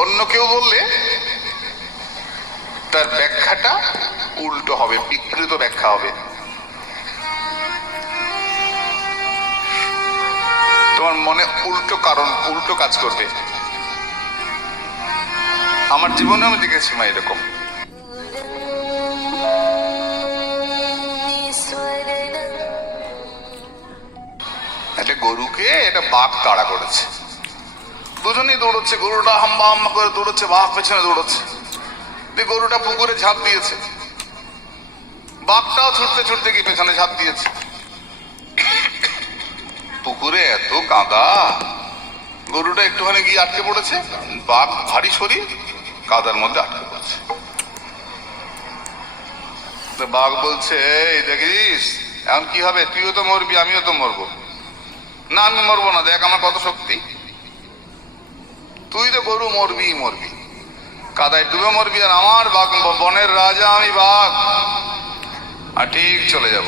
অন্য কেউ বললে তার ব্যাখ্যাটা উল্টো হবে, বিকৃত ব্যাখ্যা হবে। তোমার মনে উল্টো কারণ, উল্টো কাজ করবে। আমার জীবনে আমি দেখেছি মা এরকম। একটা গরুকে একটা বাঘ তাড়া করেছে। দুজনেই দৌড়চ্ছে, গরুটা হাম্বা হাম্বা করে দৌড়চ্ছে, বাঘ পেছনে দৌড়চ্ছে। দিয়ে গরুটা পুকুরে ঝাঁপ দিয়েছে। বাঘটাও ছুটতে ছুটতে গিয়ে পেছনে ঝাঁপ দিয়েছে। পুকুরে এত কাদা। গরুটা একটুখানি গিয়ে আটকে পড়েছে। বাঘ ভারী শরীর, কাদার মধ্যে আটকে পড়েছে। বাঘ বলছে, এই দেখিস, এখন কি হবে? তুইও তো মরবি, আমিও তো মরবো। না, আমি মরবো না, দেখ আমার কত শক্তি। তুই তো গরু মরবি মরবি। কাদায় ডুবে মরবি আর আমার বাঘ বনের রাজা আমি বাঘ। আর ঠিক চলে যাব।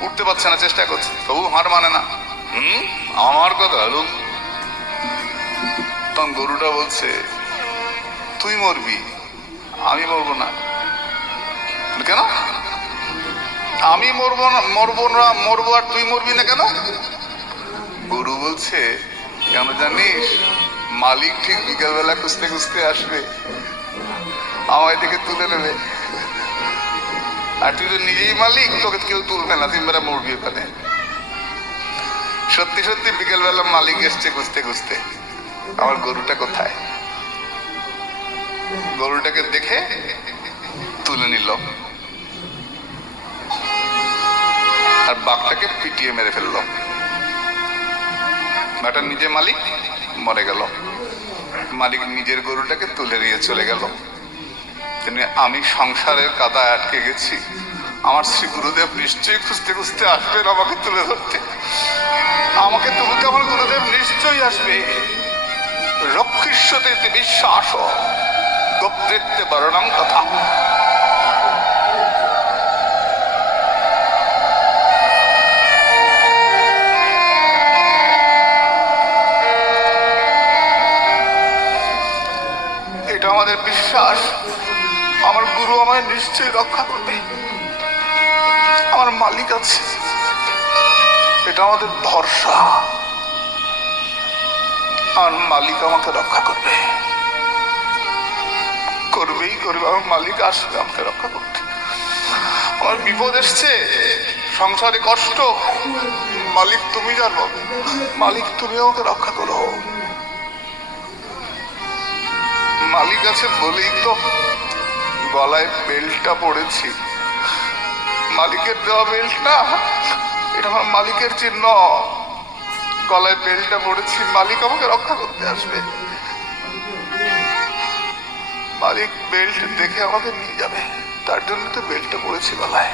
উঠতে পারছে না, চেষ্টা করছে। তবু হার মানে না। হুম? আমার কথা লোক তখন গরুটা বলছে, তুই মরবি, আমি মরবো না। কেন? আমি মরবো না মরবো না, মরবো আর তুই মরবি না কেন? গরু বলছে কেন জানিস? মালিক ঠিক বিকেলবেলা খুঁজতে খুঁজতে আসবে। আমায় থেকে তুলে নেবে। আর তুই তো নিজেই মালিক, তোকে কেউ তুলবে না তুই মেরা মরবি ওখানে। সত্যি সত্যি বিকেলবেলা মালিক এসছে খুঁজতে খুঁজতে। আমার গরুটা কোথায়? গরুটাকে দেখে তুলে নিল। আর বাঘটাকে পিটিয়ে মেরে ফেলল। ব্যাটার নিজে মালিক মরে গেল। মালিক নিজের গরুটাকে তুলে নিয়ে চলে গেল। তিনি, আমি সংসারের কাদায় আটকে গেছি। আমার শ্রী গুরুদেব নিশ্চয়ই খুঁজতে খুঁজতে আসবেন আমাকে তুলে ধরতে। আমাকে তুলতে আমার গুরুদেব নিশ্চয়ই আসবে। রক্ষিষ্যতে বিশ্বাস গোপ্তৃত্বে বরণম কথা আমাদের বিশ্বাস, আমার গুরু আমায় নিশ্চয়ই রক্ষা করবে। আমার মালিক আছে। এটা আমাদের ভরসা। আমার মালিক আমাকে রক্ষা করবে। করবেই করবে, আমার মালিক আসবে আমাকে রক্ষা করতে। আমার বিপদ এসছে, সংসারে কষ্ট। মালিক তুমি জানো মালিক তুমি আমাকে রক্ষা করো। মালিক আছে বলেই তো গলায় বেল্টটা পড়েছি মালিকের দেওয়া বেল্ট না, এটা আমার মালিকের চিহ্ন। গলায় বেল্টটা পড়েছি মালিক আমাকে রক্ষা করতে আসবে। মালিক বেল্ট দেখে আমাকে নিয়ে যাবে, তার জন্য তো বেল্টটা পড়েছি গলায়।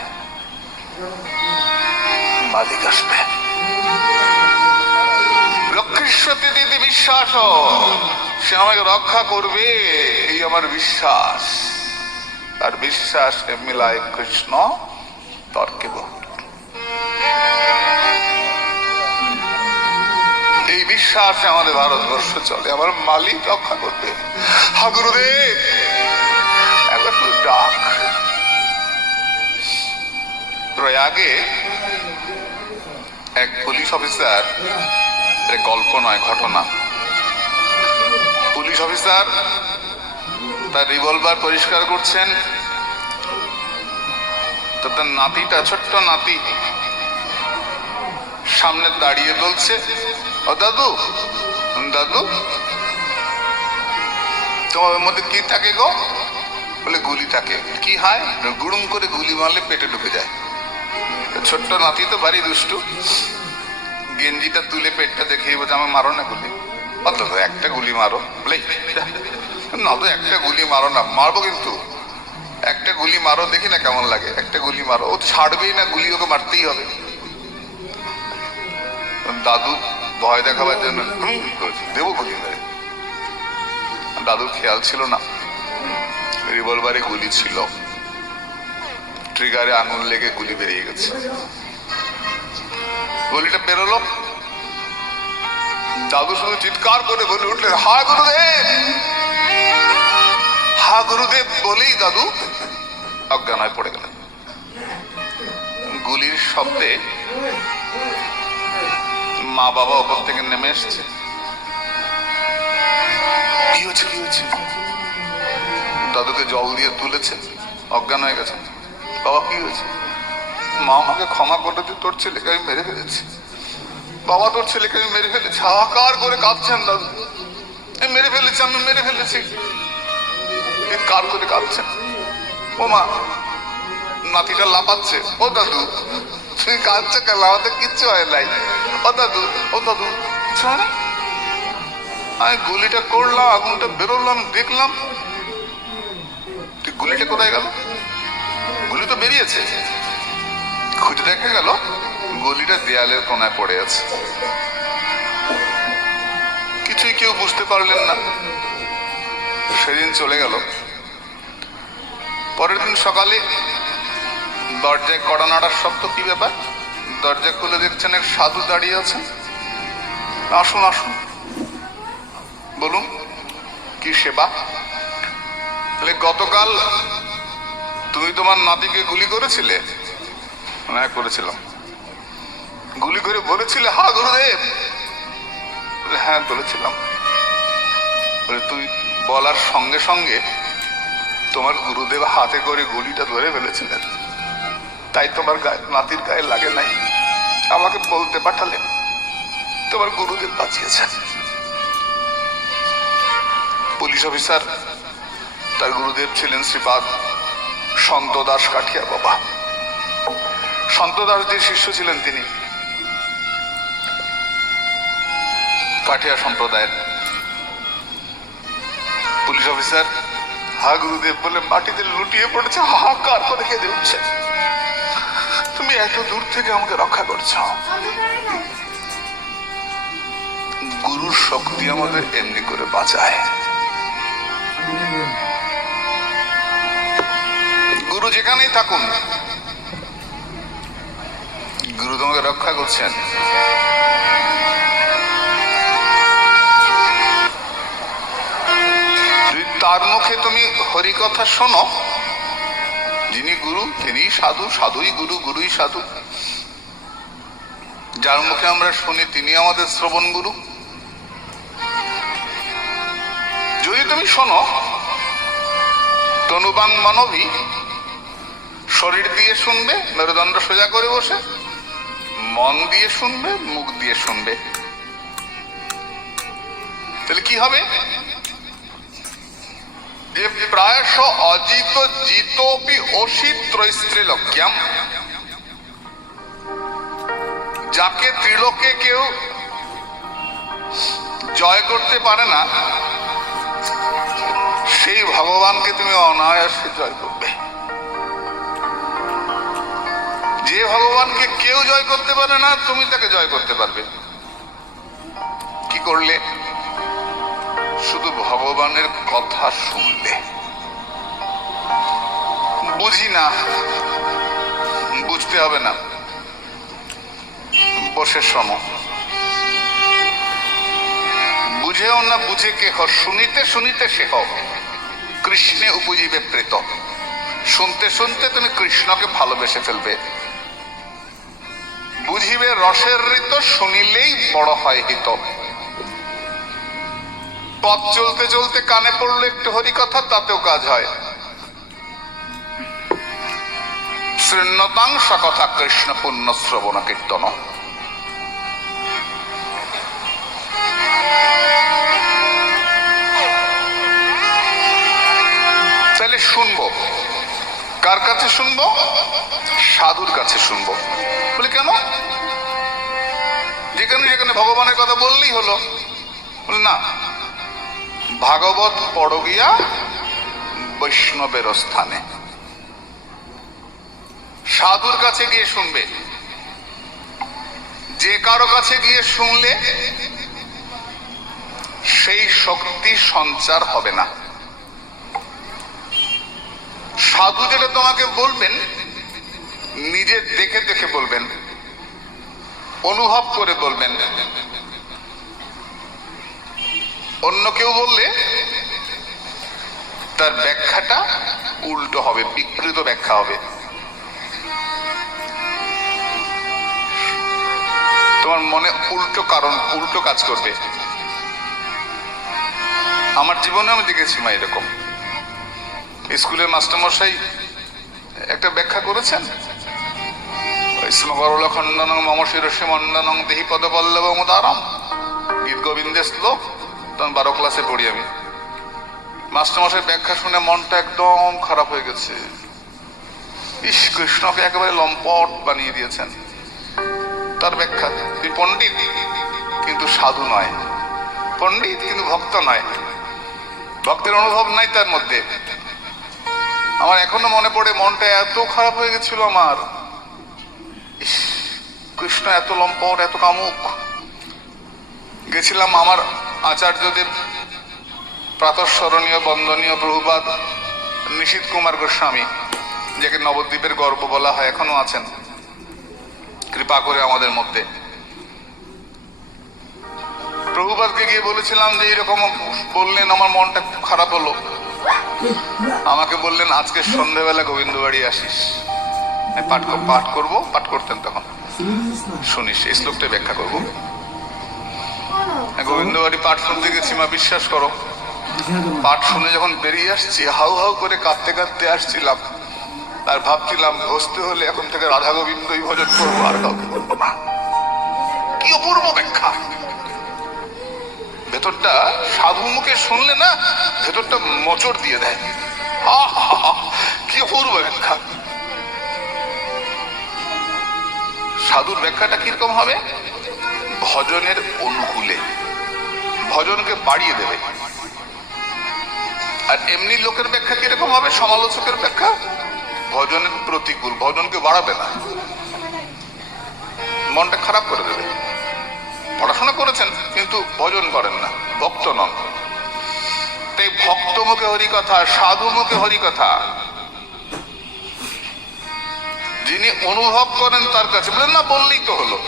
মালিক আসবে। রক্ষিষ্যতি দিদি বিশ্বাস সে আমাকে রক্ষা করবে, এই আমার বিশ্বাস। আর বিশ্বাস মিলায় কৃষ্ণ তর্কে এই বিশ্বাসে আমাদের ভারতবর্ষ চলে, আমার মালিক রক্ষা করবে। হা, গুরুদেব! একবার শুধু ডাক। প্রয়াগে এক পুলিশ অফিসার এটা গল্প নয়, ঘটনা। পুলিশ অফিসার তার রিভলভার পরিষ্কার করছেন। তো তার নাতিটা, ছোট্ট নাতি, সামনে দাঁড়িয়ে বলছে, ও দাদু দাদু, তোমার মধ্যে কি থাকে গো? বলে, গুলি থাকে। কি হয়? গুড়ুম করে গুলি মারলে পেটে ঢুকে যায়। ছোট্ট নাতি তো ভারী দুষ্টু। গেঞ্জিটা তুলে পেটটা দেখিয়ে বলছে আমার মারো না গুলি? অত একটা গুলি মারো বলে না তো একটা গুলি মারো না মারবো কিন্তু। একটা গুলি মারো দেখি না কেমন লাগে একটা গুলি মারো। ও ছাড়বেই না গুলি ওকে মারতেই হবে। দাদু ভয় দেখাবার জন্য দেবো গুলি মেরে দাদুর খেয়াল ছিল না। রিভলভারে গুলি ছিল। ট্রিগারে আঙুল লেগে গুলি বেরিয়ে গেছে। গুলিটা বেরোলো। দাদু শুধু চিৎকার করে বলে উঠলেন, হা গুরুদেব! হা গুরুদেব বলেই দাদু অজ্ঞান হয়ে পড়ে গেলেন। গুলির শব্দে মা বাবা ওপর থেকে নেমে এসছে। কি হচ্ছে কি হচ্ছে? দাদুকে জল দিয়ে তুলেছে। অজ্ঞান হয়ে গেছে বাবা, কি হয়েছে? মা আমাকে ক্ষমা করে দিয়ে তোর ছেলেকে আমি মেরে ফেলেছি। বাবা, তোর ছেলেকে আমি মেরে ফেলেছি। হাহাকার করে কাঁদছেন দাদু। মেরে ফেলেছি, আমি মেরে ফেলেছি। কার করে কাঁদছেন? ও মা, নাতিটা লাফাচ্ছে। ও দাদু, তুমি কাঁদছো কেন? আমাদের কিচ্ছু হয় নাই। ও দাদু ও দাদু, কিছু হয় না আমি গুলিটা করলাম, আগুনটা বেরোলাম, দেখলাম। গুলিটা কোথায় গেল? গুলি তো বেরিয়েছে। খুঁজে দেখা গেল, গলিটা দেয়ালের কোনায় পড়ে আছে। কিছুই কেউ বুঝতে পারলেন না। সেদিন চলে গেল। পরের দিন সকালে, দরজায় কড়া নাড়ার শব্দ কি ব্যাপার? দরজা খুলে দেখছেন এক সাধু দাঁড়িয়ে আছেন। আসুন আসুন। বলুন, কি সেবা? গতকাল তুমি তোমার নাতিকে গুলি করেছিলে? হ্যাঁ করেছিলাম গুলি করে বলেছিলে, হা, গুরুদেব! হ্যাঁ বলেছিলাম। তুই বলার সঙ্গে সঙ্গে তোমার গুরুদেব হাতে করে গুলিটা ধরে ফেলেছিলেন। তাই তোমার নাতির গায়ে লাগে নাই। আমাকে বলতে পাঠালেন তোমার গুরুদেব বাঁচিয়েছেন। পুলিশ অফিসার, তার গুরুদেব ছিলেন শ্রীপাদ সন্ত দাস কাঠিয়া বাবা। সন্ত দাসজির শিষ্য ছিলেন তিনি। কাঠিয়া সম্প্রদায়ের পুলিশ অফিসার হা গুরুদেব বলে মাটিতে লুটিয়ে পড়েছে, হাহাকার করে কেঁদে উঠছে। তুমি এত দূর থেকে আমাকে রক্ষা করছ। গুরুর শক্তি আমাদের এমনি করে বাঁচায়। গুরু যেখানেই থাকুন গুরু তোমাকে রক্ষা করছেন। তার মুখে তুমি হরি কথা শোনো, যিনি গুরু, তিনি সাধু, সাধুই গুরু, গুরুই সাধু। যার মুখে আমরা শুনি, তিনি আমাদের শ্রবণ গুরু। যদি তুমি শোনো, তনুবাং মানবী শরীর দিয়ে শুনবে, মেরুদণ্ড সোজা করে বসে। মন দিয়ে শুনবে, মুখ দিয়ে শুনবে। তাহলে কি হবে? যে প্রায়শ অজিত জিতোপি অসি ত্রৈস্ত্রীলক্ষ্যাম যাকে ত্রিলোকে কেউ জয় করতে পারে না, সেই ভগবানকে তুমি অনায়াসে জয় করবে। যে ভগবানকে কেউ জয় করতে পারে না, তুমি তাকে জয় করতে পারবে। কি করলে? শুধু ভগবানের কথা শুনলে। বুঝি না। বুঝতে হবে না। বসে শোনো। বুঝেও না বুঝে কে হ শুনিতে শুনিতে শেখ কৃষ্ণে উপজীবে প্রেত। শুনতে শুনতে তুমি কৃষ্ণকে ভালোবেসে ফেলবে। বুঝিবে রসের ঋত শুনিলেই বড় হয় হিত। পথ চলতে চলতে কানে পড়ল একটু হরি কথা তাতেও কাজ হয়। শৃণ্যতাং কথা কৃষ্ণ পুণ্য শ্রবণ কীর্তন। শুনব। কার কাছে শুনব? সাধুর কাছে শুনব। বলে কেন? যেখানে যেখানে ভগবানের কথা বললেই হলো। না, ভাগবত পড় গিয়া বৈষ্ণবের স্থানে। সাধুর কাছে গিয়ে শুনবে। যে কারও কাছে গিয়ে শুনলে সেই শক্তি সঞ্চার হবে না। সাধু যেটা তোমাকে বলবেন নিজে দেখে দেখে বলবেন, অনুভব করে বলবেন। অন্য কেউ বললে, তার ব্যাখ্যাটা উল্টো হবে, বিকৃত ব্যাখ্যা হবে। তোমার মনে উল্টো কারণ, উল্টো কাজ করবে। আমার জীবনে আমি দেখেছি মা এরকম। স্কুলের মাস্টারমশাই একটা ব্যাখ্যা করেছেন? স্মগরল খণ্ডনং মম শিরস্য মণ্ডনং দেহি পদ পল্লব মুদারম গীত গোবিন্দের শ্লোক, তখন বারো ক্লাসে পড়ি আমি। ব্যাখ্যা শুনে মনটা একদম খারাপ হয়ে গেছে। কৃষ্ণকে একেবারে লম্পট বানিয়ে দিয়েছেন। তার ব্যাখ্যা পণ্ডিত, কিন্তু সাধু নয়। পণ্ডিত, কিন্তু ভক্ত নয়। ভক্তের অনুভব নাই তার মধ্যে। আমার এখনও মনে পড়ে মনটা এত খারাপ হয়ে গেছিল আমার। কৃষ্ণ, এত লম্পট, এত কামুক। গেছিলাম আমার আচার্যদেব প্রাতঃস্মরণীয় বন্দনীয় প্রভুবাদ নিশীত কুমার গোস্বামী, যাকে নবদ্বীপের গর্ব বলা হয়, এখনও আছেন। কৃপা করে আমাদের মধ্যে। প্রভুপাদকে গিয়ে বলেছিলাম যে, এরকম বললেন, আমার মনটা খারাপ হলো। আমাকে বললেন, আজকে সন্ধ্যেবেলা গোবিন্দ বাড়ি আসিস পাঠ পাঠ করব, পাঠ করতেন তখন। শুনিস এই শ্লোকটা ব্যাখ্যা করব। গোবিন্দ বাড়ি পাঠ শুনতে গেছি মা বিশ্বাস করো। পাঠ শুনে যখন বেরিয়ে আসছি হাউ হাউ করে কাঁদতে কাঁদতে আসছিলাম। আর ভাবছিলাম বসতে হলে এখন থেকে রাধা গোবিন্দই ভজন করব আর কাউকে বলব না। কি অপূর্ব ব্যাখ্যা। ভেতরটা সাধু মুখে শুনলে না ভেতরটা মোচড় দিয়ে দেয়। আহা, কি অপূর্ব ব্যাখ্যা। সাধুর ব্যাখ্যাটা কীরকম হবে? ভজনের অনুকূলে। ভজনকে বাড়িয়ে দেবে। আর এমনি লোকের ব্যাখ্যা কীরকম হবে? সমালোচকের ব্যাখ্যা? ভজনের প্রতিকূল। ভজনকে বাড়াবে না। মনটা খারাপ করে দেবে। পড়াশোনা করেছেন, কিন্তু ভজন করেন না। ভক্ত নন। তাই ভক্ত মুখে হরিকথা সাধু মুখে হরিকথা যিনি অনুভব করেন তার কাছে বলেন না, বললেই তো হলো।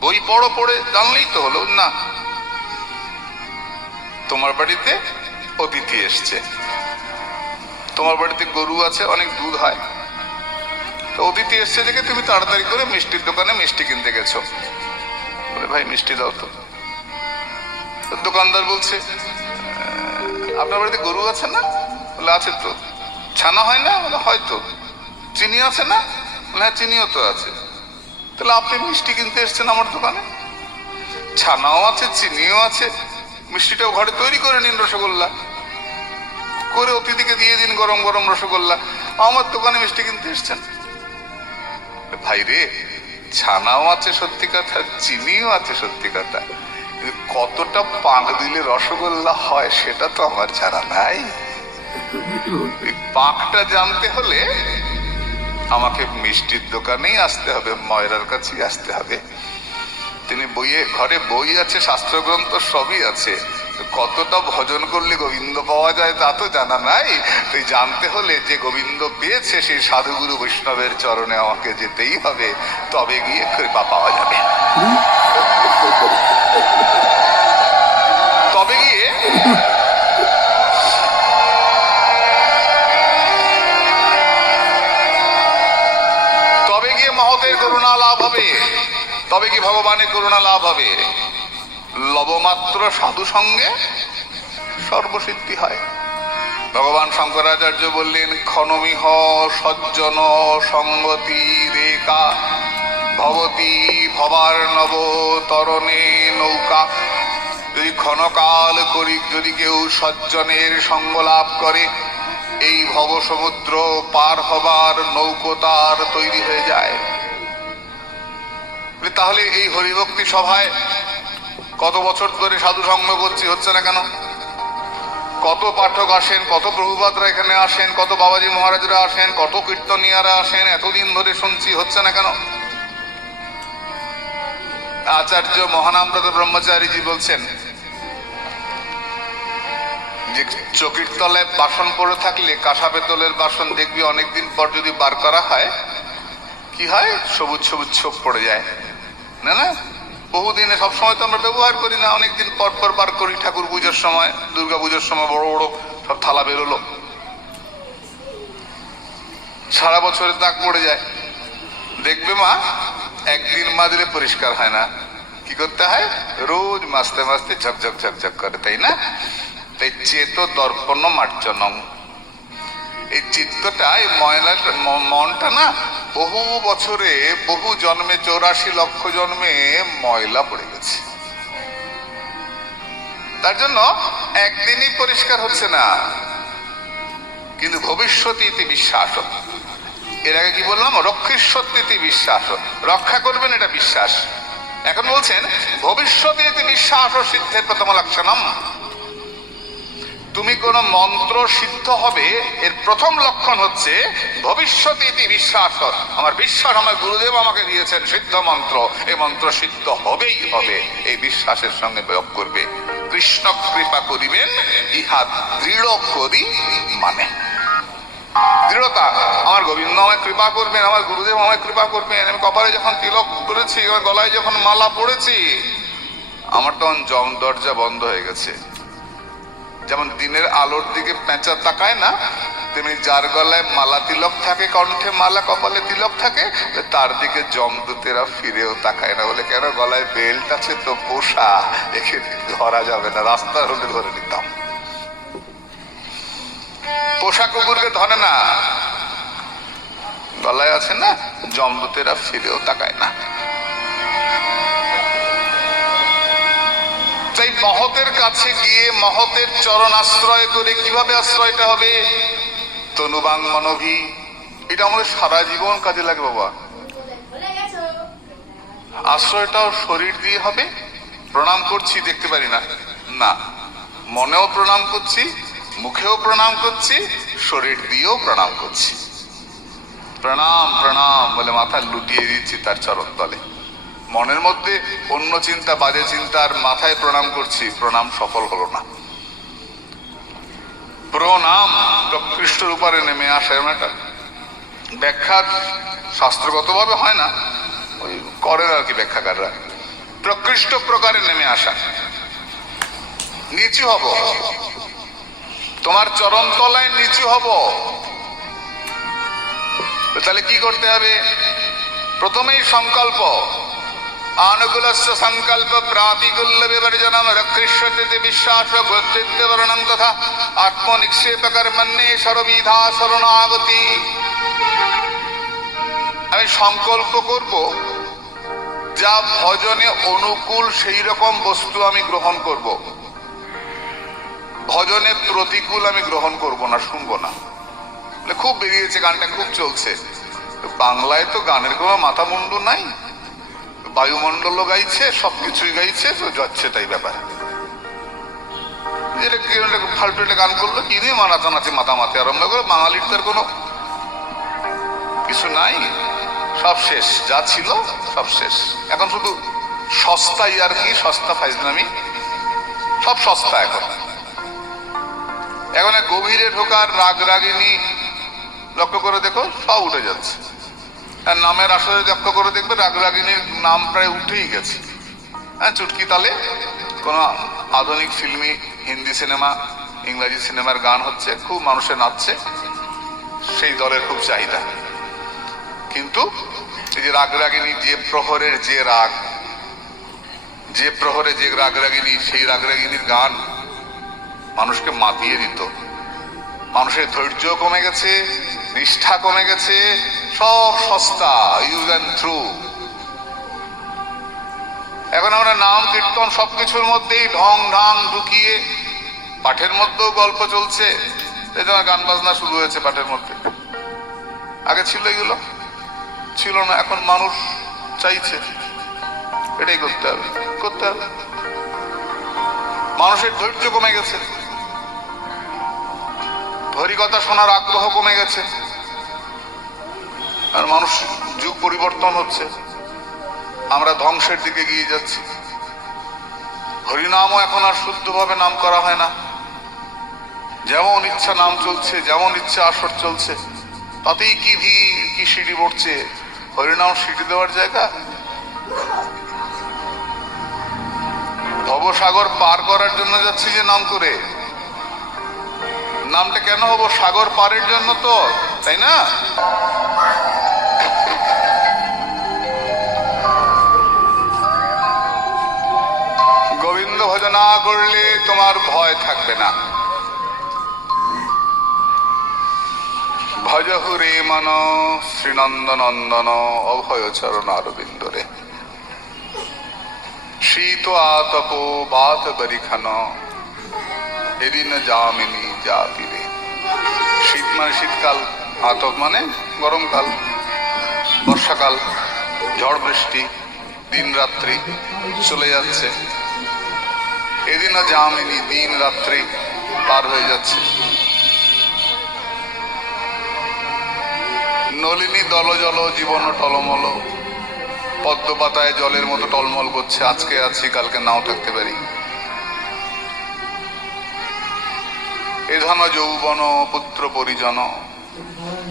বই পড়ো, পড়ে, জানলেই তো হলো। না, তোমার বাড়িতে অতিথি এসছে। তোমার বাড়িতে গরু আছে, অনেক দুধ হয়। তো অতিথি এসছে দেখে তুমি তাড়াতাড়ি করে মিষ্টির দোকানে মিষ্টি কিনতে গেছো। বলে, ভাই, মিষ্টি দাও তো। দোকানদার বলছে আপনার বাড়িতে গরু আছে না? বলে, আছে তো। ছানা হয় না? বলে হয়তো চিনি আছে না? হ্যাঁ চিনিও তো আছে। তাহলে আপনি মিষ্টি কিনতে এসছেন আমার দোকানে? ছানাও আছে, চিনিও আছে। মিষ্টিটাও ঘরে তৈরি করে নিন রসগোল্লা। করে অতিথিকে দিয়ে দিন গরম গরম রসগোল্লা। আমার দোকানে মিষ্টি কিনতে এসছেন। ভাই রে, ছানাও আছে সত্যি কথা, চিনিও আছে সত্যি কথা। কতটা পাক দিলে রসগোল্লা হয় সেটা তো আমার জানা নাই। পাকটা জানতে হলে আমাকে মিষ্টির দোকানেই আসতে হবে, ময়রার কাছেই আসতে হবে। তিনি বইয়ে, ঘরে বই আছে, শাস্ত্রগ্রন্থ সবই আছে। কতটা ভজন করলে গোবিন্দ পাওয়া যায় তা তো জানা নাই। তুই জানতে হলে যে গোবিন্দ পেয়েছে, সেই সাধুগুরু বৈষ্ণবের চরণে আমাকে যেতেই হবে। তবে গিয়ে কৃপা পাওয়া যাবে। তবে কি ভগবানের করুণা লাভ হবে? লবমাত্র সাধু সঙ্গে সর্বসিদ্ধি হয়। ভগবান শঙ্করাচার্য বললেন ক্ষণমিহ সজ্জন সঙ্গতি রেকা ভবতী ভবার নব তরণে নৌকা। যদি ক্ষণকাল করি, যদি কেউ সজ্জনের সঙ্গ লাভ করে, এই ভবসমুদ্র পার হবার নৌকো তার তৈরি হয়ে যায়। তাহলে এই হরিভক্তি সভায় কত বছর ধরে সাধু সঙ্গ করছি, হচ্ছে না কেন? কত পাঠক আসেন, কত প্রভুপাতরা এখানে আসেন, কত বাবাজি মহারাজরা আসেন, কত কীর্তনিয়ারা আসেন, এতদিন ধরে শুনছি, হচ্ছে না কেন? আচার্য মহানামব্রত ব্রহ্মচারীজি বলছেন, যে চকির তলায় বাসন পড়ে থাকলে কাঁসা পেতলের বাসন দেখবি, অনেকদিন পর যদি বার করা হয়, কি হয়? সবুজ সবুজ ছোপ পড়ে যায়। না না? বহুদিনে সবসময় তো আমরা ব্যবহার করি না, অনেকদিন পর পর বার করি ঠাকুর পুজোর সময়, দুর্গা পুজোর সময় বড় বড় সব থালা বেরোলো। সারা বছরে দাগ পড়ে যায়। দেখবে মা, একদিন মাজলে পরিষ্কার হয় না। কি করতে হয়? রোজ মাসতে মাসতে ঝকঝক ঝকঝক করে, তাই না? তাই চেত দর্পণ মার্জনম এই চিত্তটা এই ময়লাটা ম- মনটা না বহু বছরে বহু জন্মে, চৌরাশি লক্ষ জন্মে ময়লা পড়ে গেছে। তার জন্য একদিনই পরিষ্কার হচ্ছে না। কিন্তু ভবিষ্যৎ ইতি বিশ্বাস এর আগে কি বললাম? রক্ষিষ্যতি বিশ্বাস রক্ষা করবেন এটা বিশ্বাস। এখন বলছেন, ভবিষ্যৎ ইতি বিশ্বাস সিদ্ধের প্রথম লক্ষণম। তুমি কোন মন্ত্র সিদ্ধ হবে, এর প্রথম লক্ষণ হচ্ছে ভবিষ্যৎ ইতি বিশ্বাস আমার বিশ্বাস, আমার গুরুদেব আমাকে দিয়েছেন সিদ্ধ মন্ত্র, এই মন্ত্র সিদ্ধ হবেই হবে, এই বিশ্বাসের সঙ্গে প্রয়োগ করবে। কৃষ্ণ কৃপা করিবেন, ইহা দৃঢ় করি মানে। দৃঢ়তা, আমার গোবিন্দ আমায় কৃপা করবেন, আমার গুরুদেব আমায় কৃপা করবেন, আমি কপালে যখন তিলক করেছি, আমার গলায় যখন মালা পড়েছি, আমার তখন জম দরজা বন্ধ হয়ে গেছে। যেমন দিনের আলোর দিকে পেঁচা তাকায় না, তেমনি যার গলায় মালা তিলক থাকে, কণ্ঠে মালা, কপালে তিলক থাকে, তার দিকে জমদূতেরা ফিরেও তাকায় না বলে, কেন গলায় বেল্ট আছে তো পোষা? একে ধরা যাবে না, রাস্তার হলে ধরে নিতাম। পোষা কুকুরকে ধরে না, গলায় আছে না জমদূতেরা ফিরেও তাকায় না। তাই মহতের কাছে গিয়ে মহতের চরণ আশ্রয় করে কীভাবে আশ্রয়টা হবে? তনুবাং মনভি, এটা আমাদের সারা জীবন কাজে লাগে বাবা। আশ্রয়টাও শরীর দিয়ে হবে? প্রণাম করছি, দেখতে পারি না। না, মনেও প্রণাম করছি, মুখেও প্রণাম করছি, শরীর দিয়েও প্রণাম করছি। প্রণাম প্রণাম বলে মাথা লুটিয়ে দিচ্ছি তার চরণ তলে। মনের মধ্যে অন্য চিন্তা, বাজে চিন্তা আর মাথায় প্রণাম করছি। প্রণাম সফল হলো না। প্রণাম প্রকৃষ্টর উপরে নেমে আসে একটা ব্যাখ্যা শাস্ত্রগতভাবে হয় না, ওই করেন আর কি ব্যাখ্যাকাররা। প্রকৃষ্ট প্রকারে নেমে আসা। নিচু হব। তোমার চরণ তলায় নিচু হব। তাহলে কি করতে হবে? প্রথমেই সংকল্প। আনুকূলস্য সংকল্প প্রাতিকূল্য বিবর্জনম রক্ষিষ্যতে বিশ্বাস কর্তৃত্ব বর্ণন তথা আত্মনিক্ষেপ কর্মণ্যে সর্ববিধা শরণাগতি আমি সংকল্প করব, যা ভজনে অনুকূল সেই রকম বস্তু আমি গ্রহণ করব। ভজনে প্রতিকূল আমি গ্রহণ করব না, শুনব না। খুব বেরিয়েছে গানটা, খুব চলছে। বাংলায় তো গানের কোনো মাথা মুন্ডু নাই। বায়ুমণ্ডলও গাইছে, সবকিছুই গাইছে, তো যাচ্ছে তাই ব্যাপার। একটা ফালতু একটা গান করল? কি নিয়ে মানাতে নাচে মাথা মাথে আরম্ভ করে, বাঙালির তার কোনো কিছু নাই। সব শেষ, যা ছিল সব শেষ। এখন শুধু সস্তা ইয়ার কি, সস্তা ফাইজলামি। সব সস্তা এখন। এখন গভীরে ঢোকার রাগ রাগিনী লক্ষ্য করে দেখো, সব উঠে যাচ্ছে। নামের আসলে লক্ষ্য করে দেখবে রাগ রাগিনীর নাম প্রায় উঠেই গেছে। হ্যাঁ চুটকি তালে কোন আধুনিক ফিল্মি হিন্দি সিনেমা, ইংরাজি সিনেমার গান হচ্ছে, খুব মানুষের নাচছে, সেই দলের খুব চাহিদা। কিন্তু এই যে রাগরাগিনী যে প্রহরের যে রাগ, যে প্রহরে যে রাগ রাগিনী সেই রাগ রাগিনীর গান মানুষকে মাতিয়ে দিত। মানুষের ধৈর্য কমে গেছে, নিষ্ঠা কমে গেছে সব সস্তা, ইউজ অ্যান্ড থ্রু। এখন আমরা নাম, কীর্তন সবকিছুর মধ্যেই ঢং ঢাং ঢুকিয়ে পাঠের মধ্যেও গল্প চলছে। গান বাজনা শুরু হয়েছে পাঠের মধ্যে। আগে ছিল এগুলো? ছিল না, এখন মানুষ চাইছে। এটাই করতে হবে। করতে হবে। মানুষের ধৈর্য কমে গেছে। হরিকথা শোনার আগ্রহ কমে গেছে। আর মানুষ যুগ পরিবর্তন হচ্ছে। আমরা ধ্বংসের দিকে গিয়ে যাচ্ছি। হরিনামও এখন আর শুদ্ধভাবে নাম করা হয় না। যেমন ইচ্ছা নাম চলছে, যেমন ইচ্ছা আসর চলছে, তাতেই কি ভিড়, কি সিঁড়ি পড়ছে হরিনাম সিঁড়ি দেওয়ার জায়গা? ভবসাগর পার করার জন্য যাচ্ছি যে নাম করে। নামটা কেন হব? সাগর পারের জন্য তো, তাই না? ভজনা করলে তোমার ভয় থাকবে না। ভজহু রে মন, শ্রীনন্দনন্দন, অভয় চরণ অরবিন্দরে শীত আতপ, বাত বরিখান, এদিন যামিনী যা পিবে শীত মানে শীতকাল, আতপ মানে গরমকাল, বর্ষাকাল, ঝড় বৃষ্টি দিন রাত্রি চলে যাচ্ছে। এদিনও যামিনী দিন রাত্রি পার হয়ে যাচ্ছে। নলিনী দলজল জীবন টলমল পদ্ম পাতায় জলের মতো টলমল করছে। আজকে আছি, কালকে নাও থাকতে পারি। এ ধন যৌবন, পুত্র পরিজন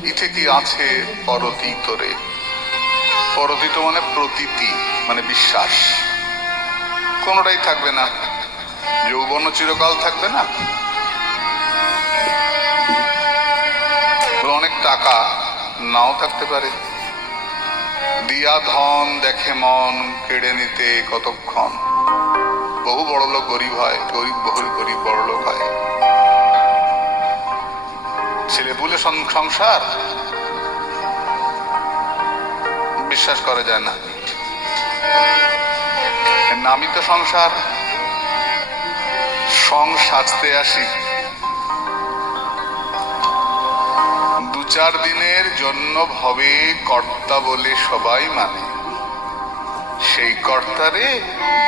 ইথে কি আছে পরতীতরে পরতীত মানে প্রতীতি মানে বিশ্বাস। কোনোটাই থাকবে না। যৌবন চিরকাল থাকবে না? অনেক টাকা নাও থাকতে পারে। দিয়া ধন দেখে মন কেড়ে নিতে কতক্ষণ? বহু বড় লোক গরিব হয়, গরিব বহু গরিব বড় লোক হয়। ছেলে সং- সংসার? বিশ্বাস করা যায় না। নামই তো সংসার। সং সাজতে আসি। দু চার দিনের জন্য ভবে কর্তা বলে সবাই মানে। সেই কর্তারে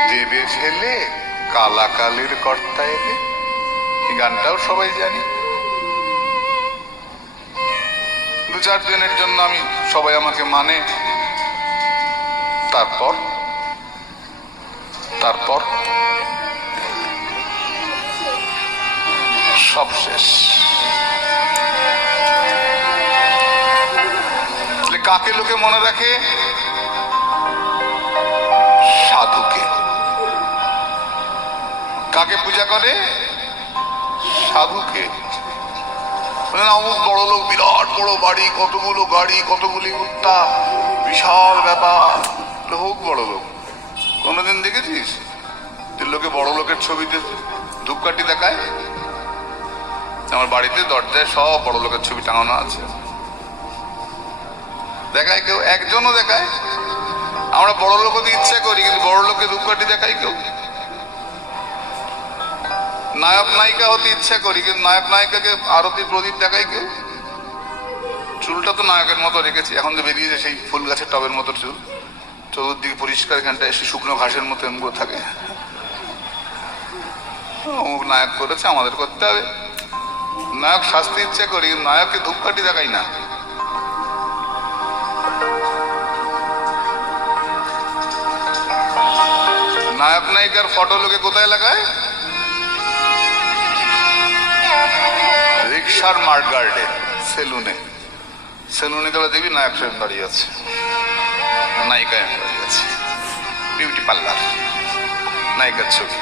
দেবে ফেলে কালাকালের কর্তা এলে। এই গানটাও সবাই জানি। দু চার দিনের জন্য আমি সবাই আমাকে মানে। তারপর? তারপর? সব শেষ। কাকে লোকে মনে রাখে? সাধুকে। কাকে পূজা করে? সাধুকে। অমুক বড় লোক, বিরাট বড় বাড়ি, কতগুলো গাড়ি, কতগুলি উত্তা, বিশাল ব্যাপার। হোক বড় লোক। কোনোদিন দেখেছিস? লোকে বড় লোকের ছবিতে ধূপকাঠি দেখায়? আমার বাড়িতে দরজায় সব বড় লোকের ছবি টাঙানো আছে। দেখায় কেউ? একজনও দেখায়? আমরা বড় লোক হতে ইচ্ছা করি, কিন্তু বড় লোককে ধূপকাঠি দেখাই কেউ? নায়ক নায়িকা হতে ইচ্ছা করি, কিন্তু নায়ক নায়িকাকে আরতি প্রদীপ দেখাই কেউ? চুলটা তো নায়কের মতো রেখেছি, এখন যে বেরিয়েছে সেই ফুল গাছের টবের মতো চুল। চতুর্দিকে পরিষ্কার এখানটা, এসে শুকনো ঘাসের মতো এমন থাকে। অমুক নায়ক করেছে, আমাদের করতে হবে। নায়ক শাস্তি ইচ্ছে করি নায়ককে ধূপকাঠি দেখাই না। নায়ক নায়িকার ফটো লোকে কোথায় লাগায়? রিক্সার মার্ট গার্ডে, সেলুনে। সেলুনে তোরা দেখবি নায়ক সাহেব দাঁড়িয়ে আছে। নায়িকা দাঁড়িয়ে আছে। বিউটি পার্লার নায়িকার ছবি।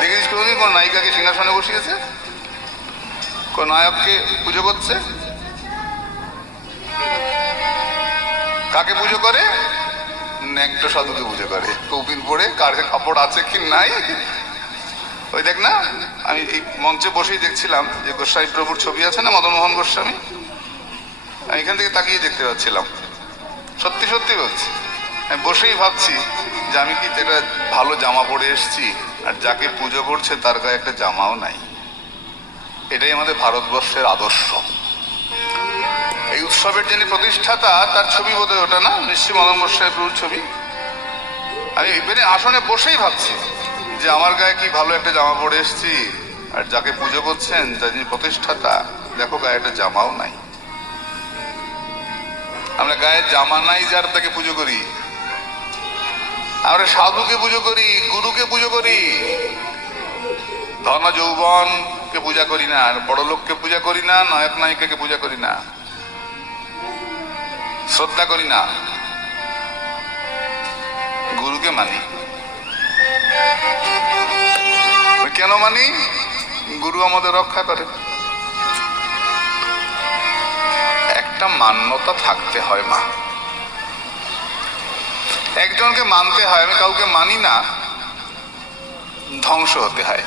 দেখেছিস কোনোদিন কোন নায়িকাকে সিংহাসনে বসিয়েছে? কোন নায়ককে পুজো করছে? কাকে পুজো করে? ন্যাংটো সাধুকে পুজো করে। কৌপিন পরে কার কাপড় আছে কি নাই? ওই দেখ না, আমি এই মঞ্চে বসেই দেখছিলাম যে গোস্বামী প্রভুর ছবি আছে না মদন মোহন গোস্বামী? আমি এখান থেকে তাকিয়ে দেখতে পাচ্ছিলাম। সত্যি সত্যি বলছি। আমি বসেই ভাবছি যে আমি কি যেটা ভালো জামা পরে এসেছি, আর যাকে পুজো করছে তার গায়ে একটা জামাও নাই। এটাই আমাদের ভারতবর্ষের আদর্শ। এই উৎসবের যিনি প্রতিষ্ঠাতা, তার ছবি বোধ ওটা না? নিশ্চয়ই মদন প্রভুর ছবি? আমি এবারে আসনে বসেই ভাবছি যে আমার গায়ে কি ভালো একটা জামা পরে এসেছি। আর যাকে পুজো করছেন যার যিনি প্রতিষ্ঠাতা, দেখো গায়ে একটা জামাও নাই। আমরা গায়ে জামা নাই যার তাকে পুজো করি। আমরা সাধুকে পুজো করি, গুরুকে পুজো করি। ধন যৌবন কে পূজা করি না বড় লোককে পূজা করি না, নায়ক নায়িকাকে পূজা করি না। শ্রদ্ধা করি না। গুরুকে মানি। কেন মানি? গুরু আমাদের রক্ষা করে। একটা মান্যতা থাকতে হয়, মা। একজনকে মানতে হয়, আমি কাউকে মানি না, ধ্বংস হতে হয়।